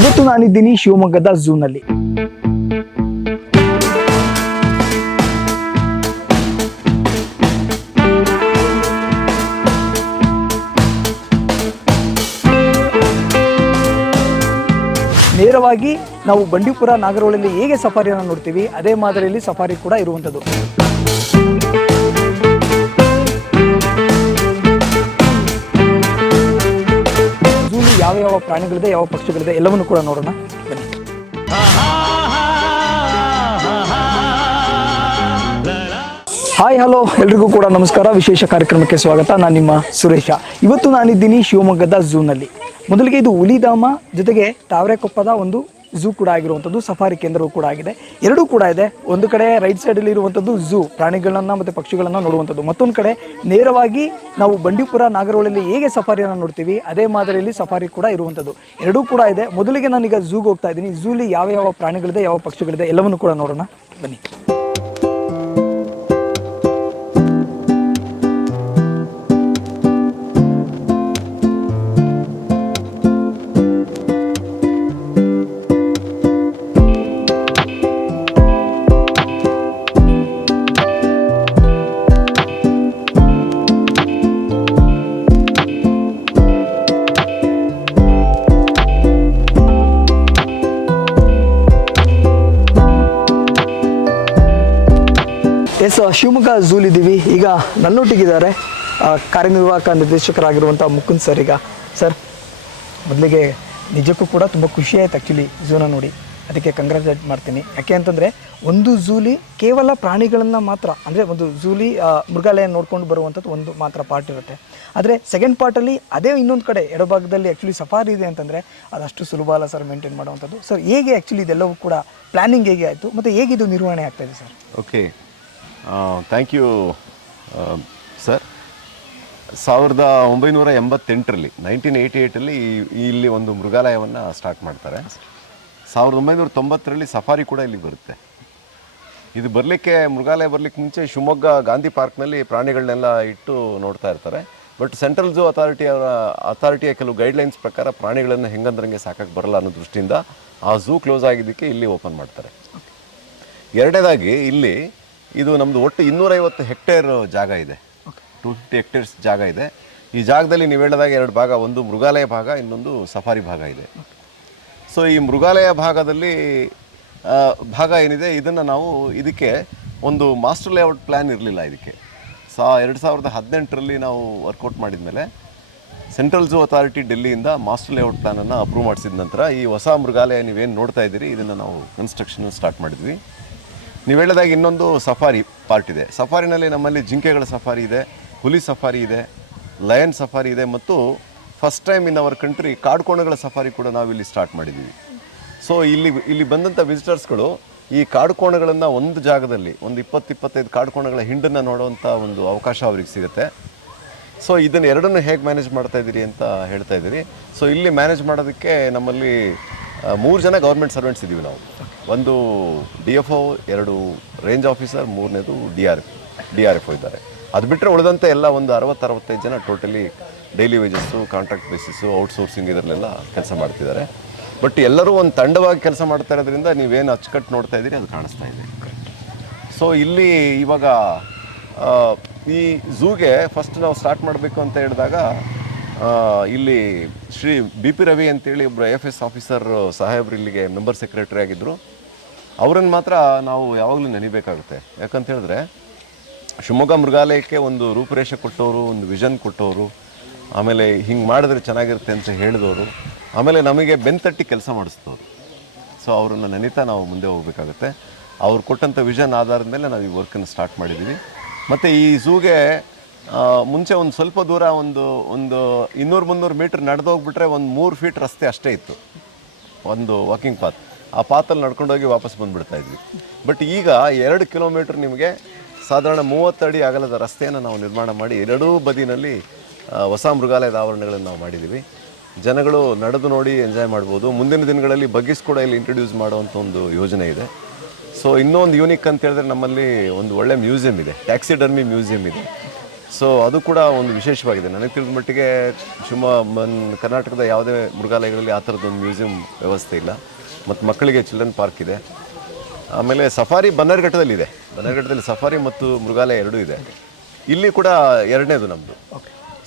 ಇವತ್ತು ನಾನಿದ್ದೀನಿ ಶಿವಮೊಗ್ಗದ ಝೂನಲ್ಲಿ. ನೇರವಾಗಿ ನಾವು ಬಂಡೀಪುರ ನಾಗರಹೊಳೆಯಲ್ಲಿ ಹೇಗೆ ಸಫಾರಿಯನ್ನು ನೋಡ್ತೀವಿ ಅದೇ ಮಾದರಿಯಲ್ಲಿ ಸಫಾರಿ ಕೂಡ ಇರುವಂಥದ್ದು. ಝೂಲಿ ಯಾವ ಯಾವ ಪ್ರಾಣಿಗಳಿದೆ, ಯಾವ ಪಕ್ಷಿಗಳಿದೆ ಎಲ್ಲವನ್ನು ಕೂಡ ನೋಡೋಣ ಬನ್ನಿ. ಹಾಯ್ ಹಲೋ ಎಲ್ರಿಗೂ ಕೂಡ ನಮಸ್ಕಾರ. ವಿಶೇಷ ಕಾರ್ಯಕ್ರಮಕ್ಕೆ ಸ್ವಾಗತ. ನಾನು ನಿಮ್ಮ ಸುರೇಶ. ಇವತ್ತು ನಾನಿದ್ದೀನಿ ಶಿವಮೊಗ್ಗದ ಝೂನಲ್ಲಿ. ಮೊದಲಿಗೆ ಇದು ಹುಲಿಧಾಮ ಜೊತೆಗೆ ತಾವರೆಕೊಪ್ಪದ ಒಂದು ಝೂ ಕೂಡ ಆಗಿರುವಂಥದ್ದು, ಸಫಾರಿ ಕೇಂದ್ರವೂ ಕೂಡ ಆಗಿದೆ. ಎರಡೂ ಕೂಡ ಇದೆ. ಒಂದು ಕಡೆ ರೈಟ್ ಸೈಡಲ್ಲಿ ಇರುವಂಥದ್ದು ಝೂ, ಪ್ರಾಣಿಗಳನ್ನು ಮತ್ತು ಪಕ್ಷಿಗಳನ್ನು ನೋಡುವಂಥದ್ದು. ಮತ್ತೊಂದು ಕಡೆ ನೇರವಾಗಿ ನಾವು ಬಂಡೀಪುರ ನಾಗರಹೊಳೆಯಲ್ಲಿ ಹೇಗೆ ಸಫಾರಿಯನ್ನು ನೋಡ್ತೀವಿ ಅದೇ ಮಾದರಿಯಲ್ಲಿ ಸಫಾರಿ ಕೂಡ ಇರುವಂಥದ್ದು. ಎರಡೂ ಕೂಡ ಇದೆ. ಮೊದಲಿಗೆ ನಾನೀಗ ಝೂಗೆ ಹೋಗ್ತಾ ಇದ್ದೀನಿ. ಝೂಲಿ ಯಾವ ಯಾವ ಪ್ರಾಣಿಗಳಿದೆ, ಯಾವ ಪಕ್ಷಿಗಳಿದೆ ಎಲ್ಲವನ್ನು ಕೂಡ ನೋಡೋಣ ಬನ್ನಿ. ಎಸ್, ಶಿವಮೊಗ್ಗ ಝೂಲಿದ್ದೀವಿ. ಈಗ ನನ್ನೊಟ್ಟಿಗಿದ್ದಾರೆ ಕಾರ್ಯನಿರ್ವಾಹಕ ನಿರ್ದೇಶಕರಾಗಿರುವಂಥ ಮುಕುಂದ್ ಸರ್. ಈಗ ಸರ್, ಮೊದಲಿಗೆ ನಿಜಕ್ಕೂ ಕೂಡ ತುಂಬ ಖುಷಿ ಆಯ್ತು ಆ್ಯಕ್ಚುಲಿ ಝೂನ ನೋಡಿ. ಅದಕ್ಕೆ ಕಂಗ್ರ್ಯಾಚುಲೇಟ್ ಮಾಡ್ತೀನಿ. ಯಾಕೆ ಅಂತಂದರೆ ಒಂದು ಝೂಲಿ ಕೇವಲ ಪ್ರಾಣಿಗಳನ್ನು ಮಾತ್ರ, ಅಂದರೆ ಒಂದು ಝೂಲಿ ಮೃಗಾಲಯ ನೋಡ್ಕೊಂಡು ಬರುವಂಥದ್ದು ಒಂದು ಮಾತ್ರ ಪಾರ್ಟ್ ಇರುತ್ತೆ. ಆದರೆ ಸೆಕೆಂಡ್ ಪಾರ್ಟಲ್ಲಿ ಅದೇ ಇನ್ನೊಂದು ಕಡೆ ಎಡಭಾಗದಲ್ಲಿ ಆ್ಯಕ್ಚುಲಿ ಸಫಾರಿ ಇದೆ ಅಂತಂದರೆ ಅದಷ್ಟು ಸುಲಭ ಅಲ್ಲ ಸರ್ ಮೇಂಟೈನ್ ಮಾಡುವಂಥದ್ದು. ಸರ್, ಹೇಗೆ ಆ್ಯಕ್ಚುಲಿ ಇದೆಲ್ಲವೂ ಕೂಡ ಪ್ಲ್ಯಾನಿಂಗ್ ಹೇಗೆ ಆಯಿತು ಮತ್ತು ಹೇಗಿದು ನಿರ್ವಹಣೆ ಆಗ್ತಾಯಿದೆ sir? Okay, thank you sir. 1988ರಲ್ಲಿ 1988 ಇಲ್ಲಿ ಒಂದು ಮೃಗಾಲಯವನ್ನು ಸ್ಟಾರ್ಟ್ ಮಾಡ್ತಾರೆ. 1990ರಲ್ಲಿ ಸಫಾರಿ ಕೂಡ ಇಲ್ಲಿಗೆ ಬರುತ್ತೆ. ಇದು ಬರಲಿಕ್ಕೆ, ಮೃಗಾಲಯ ಬರಲಿಕ್ಕೆ ಮುಂಚೆ ಶಿವಮೊಗ್ಗ ಗಾಂಧಿ ಪಾರ್ಕ್ನಲ್ಲಿ ಪ್ರಾಣಿಗಳನ್ನೆಲ್ಲ ಇಟ್ಟು ನೋಡ್ತಾ ಇರ್ತಾರೆ. ಬಟ್ ಸೆಂಟ್ರಲ್ ಝೂ ಅಥಾರಿಟಿಯ ಕೆಲವು ಗೈಡ್ಲೈನ್ಸ್ ಪ್ರಕಾರ ಪ್ರಾಣಿಗಳನ್ನು ಹೆಂಗಂದ್ರಂಗೆ ಸಾಕಕ್ಕೆ ಬರಲ್ಲ ಅನ್ನೋ ದೃಷ್ಟಿಯಿಂದ ಆ ಝೂ ಕ್ಲೋಸ್ ಆಗಿದ್ದಕ್ಕೆ ಇಲ್ಲಿ ಓಪನ್ ಮಾಡ್ತಾರೆ. ಎರಡನೇದಾಗಿ ಇಲ್ಲಿ ಇದು ನಮ್ಮದು ಒಟ್ಟು 250 ಹೆಕ್ಟೇರ್ ಜಾಗ ಇದೆ. 250 ಹೆಕ್ಟೇರ್ಸ್ ಜಾಗ ಇದೆ. ಈ ಜಾಗದಲ್ಲಿ ನೀವು ಹೇಳಿದಾಗ ಎರಡು ಭಾಗ, ಒಂದು ಮೃಗಾಲಯ ಭಾಗ, ಇನ್ನೊಂದು ಸಫಾರಿ ಭಾಗ ಇದೆ. ಸೊ ಈ ಮೃಗಾಲಯ ಭಾಗದಲ್ಲಿ ಭಾಗ ಏನಿದೆ, ಇದನ್ನು ನಾವು ಇದಕ್ಕೆ ಒಂದು ಮಾಸ್ಟರ್ ಲೇಔಟ್ ಪ್ಲ್ಯಾನ್ ಇರಲಿಲ್ಲ. ಇದಕ್ಕೆ 2018ರಲ್ಲಿ ನಾವು ವರ್ಕೌಟ್ ಮಾಡಿದ ಮೇಲೆ ಸೆಂಟ್ರಲ್ ಝೂ ಅಥಾರಿಟಿ ಡೆಲ್ಲಿಯಿಂದ ಮಾಸ್ಟರ್ ಲೇಔಟ್ ಪ್ಲ್ಯಾನನ್ನು ಅಪ್ರೂವ್ ಮಾಡಿಸಿದ ನಂತರ ಈ ಹೊಸ ಮೃಗಾಲಯ ನೀವೇನು ನೋಡ್ತಾ ಇದ್ದೀರಿ ಇದನ್ನು ನಾವು ಕನ್ಸ್ಟ್ರಕ್ಷನ್ ಸ್ಟಾರ್ಟ್ ಮಾಡಿದ್ವಿ. ನೀವು ಹೇಳಿದಾಗ ಇನ್ನೊಂದು ಸಫಾರಿ ಪಾರ್ಟ್ ಇದೆ. ಸಫಾರಿನಲ್ಲಿ ನಮ್ಮಲ್ಲಿ ಜಿಂಕೆಗಳ ಸಫಾರಿ ಇದೆ, ಹುಲಿ ಸಫಾರಿ ಇದೆ, ಲಯನ್ ಸಫಾರಿ ಇದೆ, ಮತ್ತು first time in our country ಕಾಡುಕೋಣಗಳ ಸಫಾರಿ ಕೂಡ ನಾವಿಲ್ಲಿ ಸ್ಟಾರ್ಟ್ ಮಾಡಿದ್ದೀವಿ. ಸೊ ಇಲ್ಲಿ ಬಂದಂಥ ವಿಸಿಟರ್ಸ್ಗಳು ಈ ಕಾಡುಕೋಣಗಳನ್ನು ಒಂದು ಜಾಗದಲ್ಲಿ ಒಂದು 20-25 ಕಾಡುಕೋಣಗಳ ಹಿಂಡನ್ನು ನೋಡುವಂಥ ಒಂದು ಅವಕಾಶ ಅವ್ರಿಗೆ ಸಿಗುತ್ತೆ. ಸೊ ಇದನ್ನು ಎರಡನ್ನೂ ಹೇಗೆ ಮ್ಯಾನೇಜ್ ಮಾಡ್ತಾಯಿದ್ದೀರಿ ಅಂತ ಹೇಳ್ತಾ ಇದ್ದೀರಿ. ಸೊ ಇಲ್ಲಿ ಮ್ಯಾನೇಜ್ ಮಾಡೋದಕ್ಕೆ ನಮ್ಮಲ್ಲಿ 3 ಜನ ಗೌರ್ಮೆಂಟ್ ಸರ್ವೆಂಟ್ಸ್ ಇದ್ದೀವಿ ನಾವು. ಒಂದು DFO, 2 ರೇಂಜ್ ಆಫೀಸರ್, 3ನೇದು DRFO ಇದ್ದಾರೆ. ಅದು ಬಿಟ್ಟರೆ ಉಳಿದಂತೆ ಎಲ್ಲ ಒಂದು 60-65 ಜನ totally daily wages, contract basis, outsourcing ಇದರಲ್ಲೆಲ್ಲ ಕೆಲಸ ಮಾಡ್ತಿದ್ದಾರೆ. ಬಟ್ ಎಲ್ಲರೂ ಒಂದು ತಂಡವಾಗಿ ಕೆಲಸ ಮಾಡ್ತಾ ಇರೋದ್ರಿಂದ ನೀವೇನು ಅಚ್ಚುಕಟ್ಟು ನೋಡ್ತಾ ಇದ್ದೀರಿ ಅದು ಕಾಣಿಸ್ತಾ ಇದೆ. ಸೊ ಇಲ್ಲಿ ಇವಾಗ ಈ ಝೂಗೆ ಫಸ್ಟ್ ನಾವು ಸ್ಟಾರ್ಟ್ ಮಾಡಬೇಕು ಅಂತ ಹೇಳಿದಾಗ ಇಲ್ಲಿ ಶ್ರೀ BP ರವಿ ಅಂತೇಳಿ ಒಬ್ಬರು IFS ಆಫೀಸರ್ ಸಾಹೇಬ್ರು ಇಲ್ಲಿಗೆ ಮೆಂಬರ್ ಸೆಕ್ರೆಟರಿ ಆಗಿದ್ದರು. ಅವರನ್ನು ಮಾತ್ರ ನಾವು ಯಾವಾಗಲೂ ನೆನೀಬೇಕಾಗುತ್ತೆ. ಯಾಕಂತ ಹೇಳಿದ್ರೆ ಶಿವಮೊಗ್ಗ ಮೃಗಾಲಯಕ್ಕೆ ಒಂದು ರೂಪುರೇಷೆ ಕೊಟ್ಟವರು, ಒಂದು ವಿಷನ್ ಕೊಟ್ಟವರು, ಆಮೇಲೆ ಹಿಂಗೆ ಮಾಡಿದ್ರೆ ಚೆನ್ನಾಗಿರುತ್ತೆ ಅಂತ ಹೇಳಿದವರು, ಆಮೇಲೆ ನಮಗೆ ಬೆನ್ತಟ್ಟಿ ಕೆಲಸ ಮಾಡಿಸಿದವರು. ಸೊ ಅವರನ್ನು ನೆನೀತಾ ನಾವು ಮುಂದೆ ಹೋಗಬೇಕಾಗುತ್ತೆ. ಅವ್ರು ಕೊಟ್ಟಂಥ ವಿಷನ್ ಆಧಾರದ ಮೇಲೆ ನಾವು ಈ ವರ್ಕನ್ನು ಸ್ಟಾರ್ಟ್ ಮಾಡಿದ್ದೀವಿ. ಮತ್ತು ಈ ಝೂಗೆ ಮುಂಚೆ ಒಂದು ಸ್ವಲ್ಪ ದೂರ ಒಂದು 200-300 ಮೀಟ್ರ್ ನಡೆದೋಗ್ಬಿಟ್ರೆ ಒಂದು 3 ಫೀಟ್ ರಸ್ತೆ ಅಷ್ಟೇ ಇತ್ತು, ಒಂದು ವಾಕಿಂಗ್ ಪಾತ್. ಆ ಪಾತಲ್ಲಿ ನಡ್ಕೊಂಡೋಗಿ ವಾಪಸ್ ಬಂದುಬಿಡ್ತಾ ಇದ್ವಿ. ಬಟ್ ಈಗ 2 ಕಿಲೋಮೀಟ್ರ್ ನಿಮಗೆ ಸಾಧಾರಣ 30 ಅಡಿ ಅಗಲದ ರಸ್ತೆಯನ್ನು ನಾವು ನಿರ್ಮಾಣ ಮಾಡಿ ಎರಡೂ ಬದಿನಲ್ಲಿ ಹೊಸ ಮೃಗಾಲಯದ ಆವರಣಗಳನ್ನು ನಾವು ಮಾಡಿದ್ದೀವಿ. ಜನಗಳು ನಡೆದು ನೋಡಿ ಎಂಜಾಯ್ ಮಾಡ್ಬೋದು. ಮುಂದಿನ ದಿನಗಳಲ್ಲಿ ಬಗ್ಗಿಸ್ ಕೂಡ ಇಲ್ಲಿ ಇಂಟ್ರೊಡ್ಯೂಸ್ ಮಾಡುವಂಥ ಒಂದು ಯೋಜನೆ ಇದೆ. ಸೊ ಇನ್ನೊಂದು ಯೂನಿಕ್ ಅಂತ ಹೇಳಿದ್ರೆ ನಮ್ಮಲ್ಲಿ ಒಂದು ಒಳ್ಳೆ ಮ್ಯೂಸಿಯಂ ಇದೆ, ಟ್ಯಾಕ್ಸಿಡರ್ಮಿ ಮ್ಯೂಸಿಯಂ ಇದೆ. ಸೊ ಅದು ಕೂಡ ಒಂದು ವಿಶೇಷವಾಗಿದೆ. ನನಗೆ ತಿಳಿದ ಮಟ್ಟಿಗೆ ಕರ್ನಾಟಕದ ಯಾವುದೇ ಮೃಗಾಲಯಗಳಲ್ಲಿ ಆ ಥರದ್ದೊಂದು ಮ್ಯೂಸಿಯಂ ವ್ಯವಸ್ಥೆ ಇಲ್ಲ. ಮತ್ತು ಮಕ್ಕಳಿಗೆ ಚಿಲ್ಡ್ರನ್ ಪಾರ್ಕ್ ಇದೆ. ಆಮೇಲೆ ಸಫಾರಿ ಬನ್ನರ್ಘಟ್ಟದಲ್ಲಿದೆ. ಬನ್ನರ್ಘಟ್ಟದಲ್ಲಿ ಸಫಾರಿ ಮತ್ತು ಮೃಗಾಲಯ ಎರಡೂ ಇದೆ. ಇಲ್ಲಿ ಕೂಡ ಎರಡನೇದು ನಮ್ಮದು.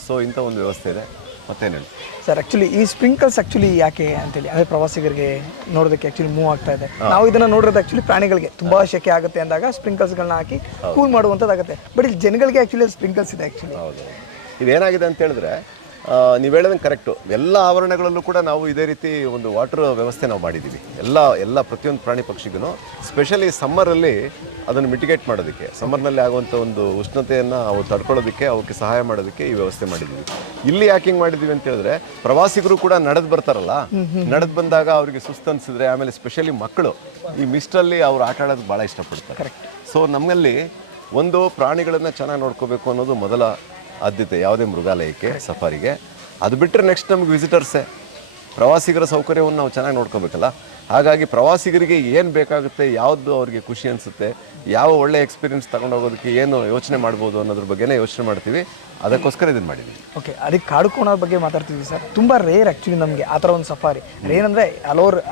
ಸೊ ಇಂಥ ಒಂದು ವ್ಯವಸ್ಥೆ ಇದೆ. ಮತ್ತೇನು ಹೇಳಿ ಸರ್, ಆ್ಯಕ್ಚುಲಿ ಈ ಸ್ಪ್ರಿಂಕಲ್ಸ್ ಆ್ಯಕ್ಚುಲಿ ಯಾಕೆ ಅಂತೇಳಿ ಅಂದರೆ ಪ್ರವಾಸಿಗರಿಗೆ ನೋಡೋದಕ್ಕೆ ಆ್ಯಕ್ಚುಲಿ ಮೂವ್ ಆಗ್ತಾ ಇದೆ. ನಾವು ಇದನ್ನು ನೋಡೋದು ಆ್ಯಕ್ಚುಲಿ ಪ್ರಾಣಿಗಳಿಗೆ ತುಂಬ ಶೆಕೆ ಆಗುತ್ತೆ ಅಂದಾಗ ಸ್ಪ್ರಿಂಕಲ್ಸ್ಗಳನ್ನ ಹಾಕಿ ಕೂಲ್ ಮಾಡುವಂಥದ್ದಾಗುತ್ತೆ. ಬಟ್ ಇಲ್ಲಿ ಜನಗಳಿಗೆ ಆ್ಯಕ್ಚುಲಿ ಸ್ಪ್ರಿಂಕಲ್ಸ್ ಇದೆ ಆ್ಯಕ್ಚುಲಿ. ಹೌದು, ಇದೇನಾಗಿದೆ ಅಂತ ಹೇಳಿದ್ರೆ ನೀವು ಹೇಳೋದಂಗೆ ಕರೆಕ್ಟು. ಎಲ್ಲ ಆವರಣಗಳಲ್ಲೂ ಕೂಡ ನಾವು ಇದೇ ರೀತಿ ಒಂದು ವಾಟರ್ ವ್ಯವಸ್ಥೆ ನಾವು ಮಾಡಿದ್ದೀವಿ. ಎಲ್ಲ ಪ್ರತಿಯೊಂದು ಪ್ರಾಣಿ ಪಕ್ಷಿಗೂ ಸ್ಪೆಷಲಿ ಸಮ್ಮರಲ್ಲಿ ಅದನ್ನು ಮಿಟಿಗೇಟ್ ಮಾಡೋದಕ್ಕೆ, ಸಮ್ಮರ್ನಲ್ಲಿ ಆಗುವಂಥ ಒಂದು ಉಷ್ಣತೆಯನ್ನು ಅವು ತಡ್ಕೊಳ್ಳೋದಕ್ಕೆ, ಅವಕ್ಕೆ ಸಹಾಯ ಮಾಡೋದಕ್ಕೆ ಈ ವ್ಯವಸ್ಥೆ ಮಾಡಿದ್ದೀವಿ. ಇಲ್ಲಿ ಯಾಕೆ ಹಿಂಗೆ ಮಾಡಿದ್ದೀವಿ ಅಂತ ಹೇಳಿದ್ರೆ ಪ್ರವಾಸಿಗರು ಕೂಡ ನಡೆದು ಬರ್ತಾರಲ್ಲ, ನಡೆದು ಬಂದಾಗ ಅವರಿಗೆ ಸುಸ್ತು ಅನಿಸಿದ್ರೆ, ಆಮೇಲೆ ಸ್ಪೆಷಲಿ ಮಕ್ಕಳು ಈ ಮಿಸ್ಟಲ್ಲಿ ಅವ್ರು ಆಟ ಆಡೋದು ಭಾಳ ಇಷ್ಟಪಡ್ತಾರೆ. ಸೊ ನಮ್ಮಲ್ಲಿ ಒಂದು ಪ್ರಾಣಿಗಳನ್ನು ಚೆನ್ನಾಗಿ ನೋಡ್ಕೋಬೇಕು ಅನ್ನೋದು ಮೊದಲ ಆದ್ಯತೆ ಯಾವುದೇ ಮೃಗಾಲಯಕ್ಕೆ, ಸಫಾರಿಗೆ. ಅದು ಬಿಟ್ಟರೆ ನೆಕ್ಸ್ಟ್ ನಮಗೆ ವಿಸಿಟರ್ಸೇ, ಪ್ರವಾಸಿಗರ ಸೌಕರ್ಯವನ್ನು ನಾವು ಚೆನ್ನಾಗಿ ನೋಡ್ಕೋಬೇಕಲ್ಲ. ಹಾಗಾಗಿ ಪ್ರವಾಸಿಗರಿಗೆ ಏನು ಬೇಕಾಗುತ್ತೆ, ಯಾವುದು ಅವ್ರಿಗೆ ಖುಷಿ ಅನಿಸುತ್ತೆ, ಯಾವ ಒಳ್ಳೆ ಎಕ್ಸ್ಪೀರಿಯನ್ಸ್ ತಗೊಂಡು ಹೋಗೋದಕ್ಕೆ ಏನು ಯೋಚನೆ ಮಾಡ್ಬೋದು ಅನ್ನೋದ್ರ ಬಗ್ಗೆನೇ ಯೋಚನೆ ಮಾಡ್ತೀವಿ. ಅದಕ್ಕೋಸ್ಕರ ಇದನ್ನು ಮಾಡಿದ್ದೀವಿ. ಓಕೆ, ಅದಕ್ಕೆ ಕಾಡುಕೋಣ ಬಗ್ಗೆ ಮಾತಾಡ್ತಿದ್ವಿ ಸರ್. ತುಂಬ ರೇರ್ ಆ್ಯಕ್ಚುಲಿ ನಮಗೆ ಆ ಥರ ಒಂದು ಸಫಾರಿ. ರೇರ್ ಅಂದರೆ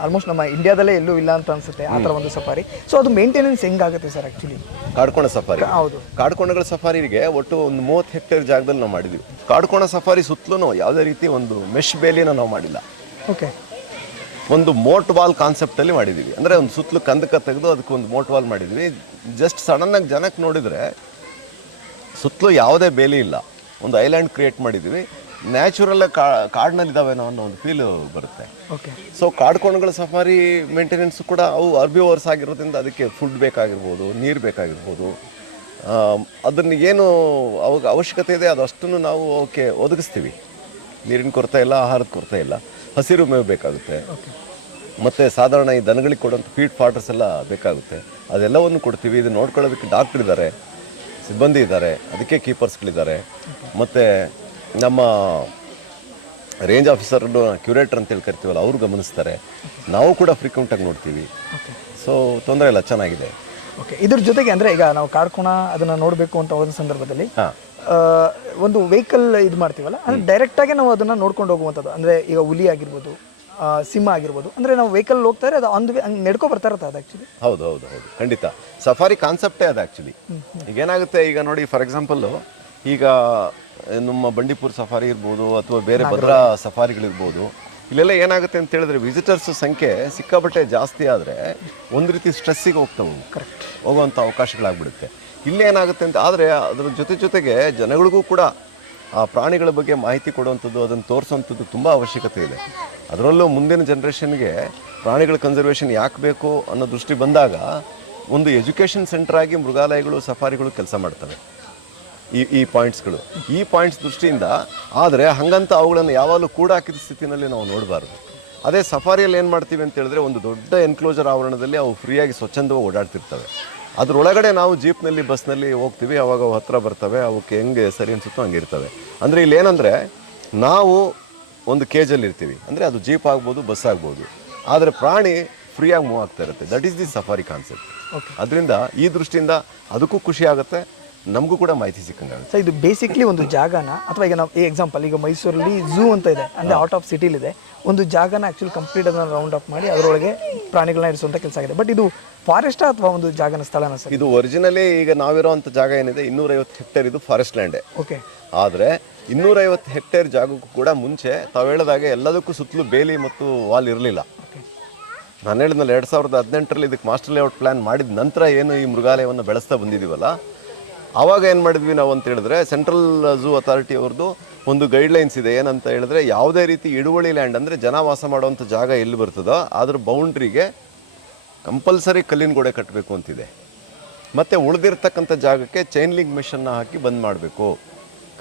ಆಲ್ಮೋಸ್ಟ್ ನಮ್ಮ ಇಂಡಿಯಾದಲ್ಲೇ ಎಲ್ಲೂ ಇಲ್ಲ ಅಂತ ಅನಿಸುತ್ತೆ ಆ ಥರ ಒಂದು ಸಫಾರಿ. ಸೊ ಅದು ಮೇಂಟೆನೆನ್ಸ್ ಹೆಂಗಾಗುತ್ತೆ ಸರ್ ಆ್ಯಕ್ಚುಲಿ ಕಾಡ್ಕೋಣ ಸಫಾರಿ? ಹೌದು, ಕಾಡ್ಕೋಣಗಳ ಸಫಾರಿಗೆ ಒಟ್ಟು ಒಂದು 30 ಹೆಕ್ಟೇರ್ ಜಾಗದಲ್ಲಿ ನಾವು ಮಾಡಿದ್ವಿ. ಕಾಡ್ಕೋಣ ಸಫಾರಿ ಸುತ್ತಲೂ ಯಾವುದೇ ರೀತಿ ಒಂದು ಮೆಶ್ ಬೇಲಿನ ನಾವು ಮಾಡಿಲ್ಲ. ಓಕೆ, ಒಂದು ಮೋಟ್ ವಾಲ್ ಕಾನ್ಸೆಪ್ಟಲ್ಲಿ ಮಾಡಿದ್ದೀವಿ. ಅಂದರೆ ಒಂದು ಸುತ್ತಲೂ ಕಂದಕ ತೆಗೆದು ಅದಕ್ಕೆ ಒಂದು ಮೋಟ್ ವಾಲ್ ಮಾಡಿದ್ವಿ. ಜಸ್ಟ್ ಸಡನ್ನಾಗಿ ಜನಕ್ಕೆ ನೋಡಿದರೆ ಸುತ್ತಲೂ ಯಾವುದೇ ಬೇಲಿ ಇಲ್ಲ, ಒಂದು ಐಲ್ಯಾಂಡ್ ಕ್ರಿಯೇಟ್ ಮಾಡಿದ್ದೀವಿ. ನ್ಯಾಚುರಲ್ ಕಾಡಿನಲ್ಲಿದ್ದಾವೇನೋ ಅನ್ನೋ ಒಂದು ಫೀಲ್ ಬರುತ್ತೆ. ಓಕೆ. ಸೊ ಕಾಡ್ಕೋಣಗಳ ಸಫಾರಿ ಮೇಂಟೆನೆನ್ಸ್ ಕೂಡ ಅವು ಅರ್ಬಿವರ್ಸ್ ಆಗಿರೋದ್ರಿಂದ ಅದಕ್ಕೆ ಫುಡ್ ಬೇಕಾಗಿರ್ಬೋದು, ನೀರು ಬೇಕಾಗಿರ್ಬೋದು. ಅದನ್ನು ಏನು ಅವಾಗ ಅವಶ್ಯಕತೆ ಇದೆ ಅದಷ್ಟನ್ನು ನಾವು ಅವಕ್ಕೆ ಒದಗಿಸ್ತೀವಿ. ನೀರಿನ ಕೊರತೆ ಇಲ್ಲ, ಆಹಾರದ ಕೊರತೆ ಇಲ್ಲ, ಹಸಿರು ಮೇವು ಬೇಕಾಗುತ್ತೆ. ಮತ್ತು ಸಾಧಾರಣ ಈ ದನಗಳಿಗೆ ಕೊಡೋಂಥ ಫೀಡ್ ಫಾಟರ್ಸ್ ಎಲ್ಲ ಬೇಕಾಗುತ್ತೆ. ಅದೆಲ್ಲವನ್ನು ಕೊಡ್ತೀವಿ. ಇದು ನೋಡ್ಕೊಳ್ಳೋದಕ್ಕೆ ಡಾಕ್ಟ್ರ್ ಇದ್ದಾರೆ, ಸಿಬ್ಬಂದಿ ಇದ್ದಾರೆ, ಅದಕ್ಕೆ ಕೀಪರ್ಸ್ಗಳಿದ್ದಾರೆ. ಮತ್ತು ನಮ್ಮ ರೇಂಜ್ ಆಫೀಸರ್ನು ಕ್ಯೂರೇಟರ್ ಅಂತೇಳಿ ಕರಿತೀವಲ್ಲ, ಅವರು ಗಮನಿಸ್ತಾರೆ. ನಾವು ಕೂಡ ಫ್ರೀಕ್ವೆಂಟಾಗಿ ನೋಡ್ತೀವಿ. ಸೊ ತೊಂದರೆ ಇಲ್ಲ, ಚೆನ್ನಾಗಿದೆ. ಓಕೆ, ಇದ್ರ ಜೊತೆಗೆ ಅಂದರೆ ಈಗ ನಾವು ಕಾಡ್ಕೋಣ ಅದನ್ನು ನೋಡಬೇಕು ಅಂತ ಹೋದ ಸಂದರ್ಭದಲ್ಲಿ ಒಂದು ವೆಹಿಕಲ್ ಇದು ಮಾಡ್ತೀವಲ್ಲ, ಅಂದರೆ ಡೈರೆಕ್ಟಾಗಿ ನಾವು ಅದನ್ನು ನೋಡ್ಕೊಂಡು ಹೋಗುವಂಥದ್ದು. ಅಂದರೆ ಈಗ ಹುಲಿ ಆಗಿರ್ಬೋದು, ಸಿಂಹ ಆಗಿರ್ಬೋದು, ಅಂದರೆ ನಾವು ವೆಹಿಕಲ್ ಹೋಗ್ತಾರೆ, ಅದು ಒಂದು ಹಂಗೆ ನಡ್ಕೊ ಬರ್ತಾ ಇರುತ್ತೆ ಅದು ಆ್ಯಕ್ಚುಲಿ. ಹೌದು ಹೌದು ಹೌದು, ಖಂಡಿತ. ಸಫಾರಿ ಕಾನ್ಸೆಪ್ಟೇ ಅದು ಆ್ಯಕ್ಚುಲಿ. ಈಗ ಏನಾಗುತ್ತೆ, ಈಗ ನೋಡಿ ಫಾರ್ ಎಕ್ಸಾಂಪಲ್ಲು, ಈಗ ನಮ್ಮ ಬಂಡೀಪುರ ಸಫಾರಿ ಇರ್ಬೋದು ಅಥವಾ ಬೇರೆ ಭದ್ರಾ ಸಫಾರಿಗಳಿರ್ಬೋದು, ಇಲ್ಲೆಲ್ಲ ಏನಾಗುತ್ತೆ ಅಂತ ಹೇಳಿದ್ರೆ ವಿಸಿಟರ್ಸ್ ಸಂಖ್ಯೆ ಸಿಕ್ಕಾಪಟ್ಟೆ ಜಾಸ್ತಿ ಆದರೆ ಒಂದು ರೀತಿ ಸ್ಟ್ರೆಸ್ಸಿಗೆ ಹೋಗ್ತವೆ, ಕರೆಕ್ಟ್ ಹೋಗುವಂಥ ಅವಕಾಶಗಳಾಗ್ಬಿಡುತ್ತೆ. ಇಲ್ಲೇನಾಗುತ್ತೆ ಅಂತ ಆದರೆ ಅದರ ಜೊತೆಗೆ ಜನಗಳಿಗೂ ಕೂಡ ಆ ಪ್ರಾಣಿಗಳ ಬಗ್ಗೆ ಮಾಹಿತಿ ಕೊಡುವಂಥದ್ದು, ಅದನ್ನು ತೋರಿಸೋವಂಥದ್ದು ತುಂಬ ಅವಶ್ಯಕತೆ ಇದೆ. ಅದರಲ್ಲೂ ಮುಂದಿನ ಜನ್ರೇಷನ್ಗೆ ಪ್ರಾಣಿಗಳ ಕನ್ಸರ್ವೇಷನ್ ಯಾಕೆ ಬೇಕು ಅನ್ನೋ ದೃಷ್ಟಿ ಬಂದಾಗ ಒಂದು ಎಜುಕೇಷನ್ ಸೆಂಟ್ರಾಗಿ ಮೃಗಾಲಯಗಳು, ಸಫಾರಿಗಳು ಕೆಲಸ ಮಾಡ್ತವೆ. ಈ ಪಾಯಿಂಟ್ಸ್ಗಳು, ಈ ಪಾಯಿಂಟ್ಸ್ ದೃಷ್ಟಿಯಿಂದ. ಆದರೆ ಹಾಗಂತ ಅವುಗಳನ್ನು ಯಾವಾಗಲೂ ಕೂಡ ಹಾಕಿದ ಸ್ಥಿತಿನಲ್ಲಿ ನಾವು ನೋಡಬಾರ್ದು. ಅದೇ ಸಫಾರಿಯಲ್ಲಿ ಏನು ಮಾಡ್ತೀವಿ ಅಂತ ಹೇಳಿದ್ರೆ, ಒಂದು ದೊಡ್ಡ ಎನ್ಕ್ಲೋಜರ್ ಆವರಣದಲ್ಲಿ ಅವು ಫ್ರೀಯಾಗಿ ಸ್ವಚ್ಛಂದವಾಗಿ ಓಡಾಡ್ತಿರ್ತವೆ. ಅದರೊಳಗಡೆ ನಾವು ಜೀಪ್ನಲ್ಲಿ, ಬಸ್ನಲ್ಲಿ ಹೋಗ್ತೀವಿ, ಅವಾಗ ಅವು ಹತ್ತಿರ ಬರ್ತವೆ, ಅವಕ್ಕೆ ಹೆಂಗೆ ಸರಿ ಅನಿಸುತ್ತೋ ಹಂಗೆ ಇರ್ತವೆ. ಅಂದರೆ ಇಲ್ಲಿ ಏನಂದರೆ, ನಾವು ಒಂದು ಕೇಜಲ್ಲಿ ಇರ್ತೀವಿ, ಅಂದರೆ ಅದು ಜೀಪ್ ಆಗ್ಬೋದು, ಬಸ್ ಆಗ್ಬೋದು, ಆದರೆ ಪ್ರಾಣಿ ಫ್ರೀಯಾಗಿ ಮೂವ್ ಆಗ್ತಾ ಇರುತ್ತೆ. That is the safari concept. ಅದರಿಂದ ಈ ದೃಷ್ಟಿಯಿಂದ ಅದಕ್ಕೂ ಖುಷಿ ಆಗುತ್ತೆ, ನಮಗೂ ಕೂಡ ಮಾಹಿತಿ ಸಿಕ್ಕಂಗಾಗುತ್ತೆ. ಸೊ ಇದು ಬೇಸಿಕ್ಲಿ ಒಂದು ಜಾಗನ, ಅಥವಾ ಈಗ ನಾವು ಎಕ್ಸಾಂಪಲ್ ಈಗ ಮೈಸೂರಲ್ಲಿ ಝೂ ಅಂತ ಇದೆ, ಅಂದರೆ ಔಟ್ ಆಫ್ ಸಿಟಿಲಿದೆ, ಒಂದು ಜಾಗನ ಆ್ಯಕ್ಚುಲಿ ಕಂಪ್ಲೀಟ್ ಅದನ್ನು ರೌಂಡ್ ಅಪ್ ಮಾಡಿ ಅದರೊಳಗೆ ಪ್ರಾಣಿಗಳನ್ನ ಇರಿಸುವಂಥ ಕೆಲಸ ಆಗಿದೆ. ಬಟ್ ಇದು ಫಾರೆಸ್ಟಾ ಅಥವಾ ಒಂದು ಜಾಗನ ಸ್ಥಳನ ಸರ್? ಇದು ಒರಿಜಿನಲಿ ಈಗ ನಾವಿರೋವಂಥ ಜಾಗ ಏನಿದೆ 250 ಹೆಕ್ಟೇರ್, ಇದು ಫಾರೆಸ್ಟ್ ಲ್ಯಾಂಡೇ. ಓಕೆ. ಆದರೆ 250 ಹೆಕ್ಟೇರ್ ಜಾಗಕ್ಕೂ ಕೂಡ ಮುಂಚೆ ತಾವು ಹೇಳಿದಾಗೆ ಎಲ್ಲದಕ್ಕೂ ಸುತ್ತಲೂ ಬೇಲಿ ಮತ್ತು ವಾಲ್ ಇರಲಿಲ್ಲ. ನಾನು ಹೇಳಿದ್ನಲ್ಲ, 2018ರಲ್ಲಿ ಇದಕ್ಕೆ ಮಾಸ್ಟರ್ ಲೇಔಟ್ ಪ್ಲ್ಯಾನ್ ಮಾಡಿದ ನಂತರ ಏನು ಈ ಮೃಗಾಲಯವನ್ನು ಬೆಳೆಸ್ತಾ ಬಂದಿದ್ದೀವಲ್ಲ, ಆವಾಗ ಏನು ಮಾಡಿದ್ವಿ ನಾವು ಅಂತ ಹೇಳಿದ್ರೆ, ಸೆಂಟ್ರಲ್ ಝೂ ಅಥಾರಿಟಿ ಅವ್ರದ್ದು ಒಂದು ಗೈಡ್ಲೈನ್ಸ್ ಇದೆ. ಏನಂತ ಹೇಳಿದ್ರೆ, ಯಾವುದೇ ರೀತಿ ಹಿಡುವಳಿ ಲ್ಯಾಂಡ್, ಅಂದರೆ ಜನ ವಾಸ ಮಾಡುವಂಥ ಜಾಗ ಎಲ್ಲಿ ಬರ್ತದೋ ಅದ್ರ ಬೌಂಡ್ರಿಗೆ ಕಂಪಲ್ಸರಿ ಕಲ್ಲಿನ ಗೋಡೆ ಕಟ್ಟಬೇಕು ಅಂತಿದೆ. ಮತ್ತು ಉಳಿದಿರ್ತಕ್ಕಂಥ ಜಾಗಕ್ಕೆ ಚೈನ್ ಲಿಂಕ್ ಮೆಷನ್ನ ಹಾಕಿ ಬಂದ್ ಮಾಡಬೇಕು,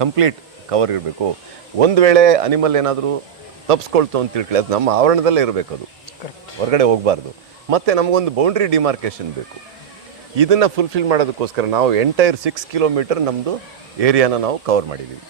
ಕಂಪ್ಲೀಟ್ ಕವರ್ ಇರಬೇಕು. ಒಂದು ವೇಳೆ ಅನಿಮಲ್ ಏನಾದರೂ ತಪ್ಪಿಸ್ಕೊಳ್ತು ಅಂತ ತಿಳ್ಕೊಳ್ಳಿ, ಅದು ನಮ್ಮ ಆವರಣದಲ್ಲೇ ಇರಬೇಕು, ಅದು ಹೊರಗಡೆ ಹೋಗಬಾರ್ದು. ಮತ್ತು ನಮಗೊಂದು ಬೌಂಡ್ರಿ ಡಿಮಾರ್ಕೇಷನ್ ಬೇಕು. ಇದನ್ನು ಫುಲ್ಫಿಲ್ ಮಾಡೋದಕ್ಕೋಸ್ಕರ ನಾವು ಎಂಟೈರ್ 6 ಕಿಲೋಮೀಟರ್ ನಮ್ಮದು ಏರಿಯಾನ ನಾವು ಕವರ್ ಮಾಡಿದ್ದೀವಿ.